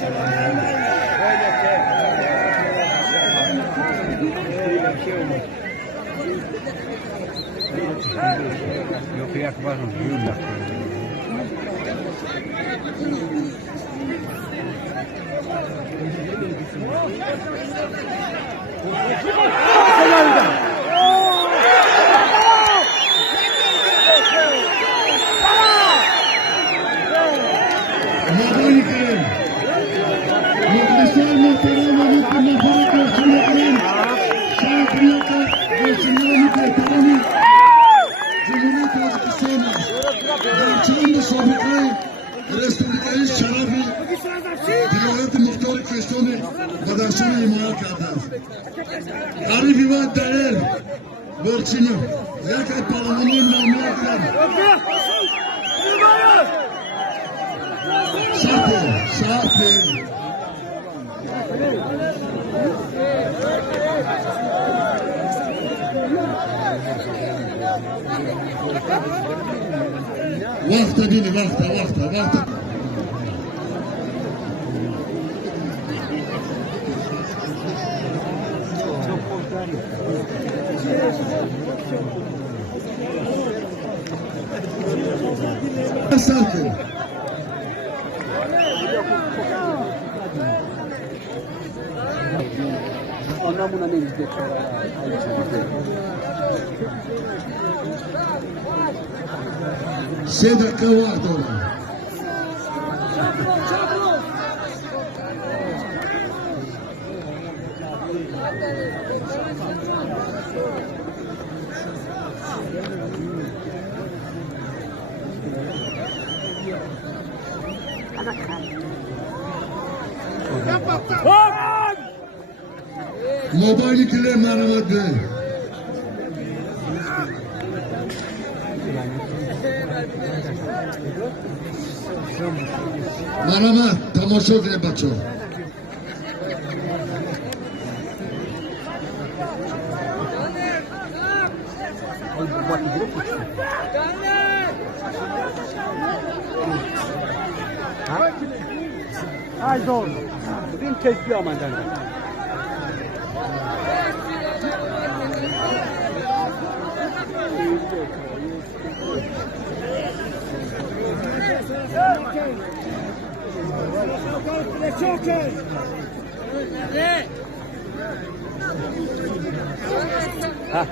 Yok jak ważą w Judach. Respublika'yı şarabı Diyanet-i Muhtarı Köşkü'nü Badaşı'nı imara kıldı. Garibi ve değer borçunu yakay parlamanın namına giren Şahı Vakta bini, vakta. Sarkı. Anlamına ne gidiyor? Sedaka vardı ona. Mobil kile maramadı. Marama tamasho kile bacho. Ay zor. Bugün tezgah amandan. Ha.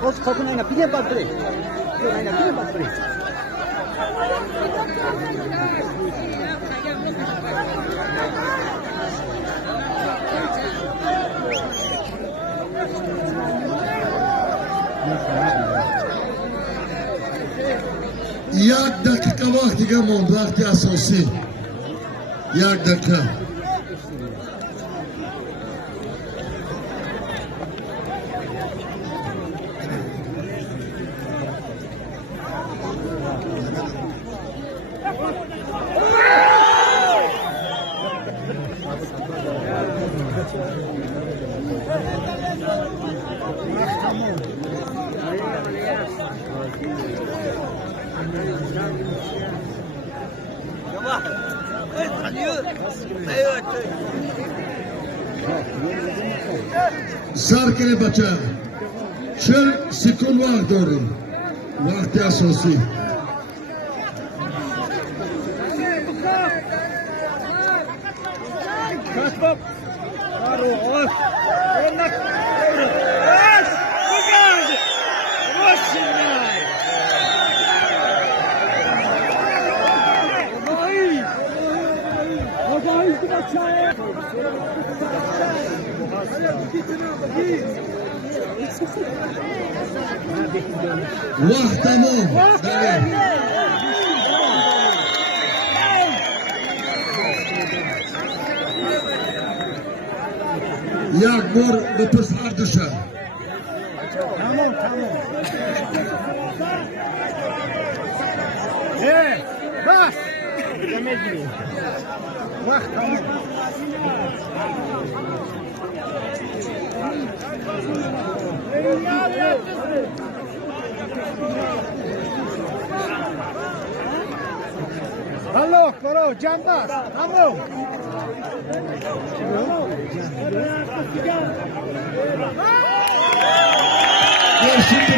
Kos kadın ayna bir de batırı. Ayna bir de batırı. یک دقیقه وقت دیگه موند، وقتی اساسی. یک دقیقه. Sarkele bachcha 40 sekund vaqt dori. Vaqti asosiy. Vaqt tamom. یک بار به پسر دوشه. تمام. بس. وقت تمام. الله اکبر. برو جنب بس همرو Gerçekten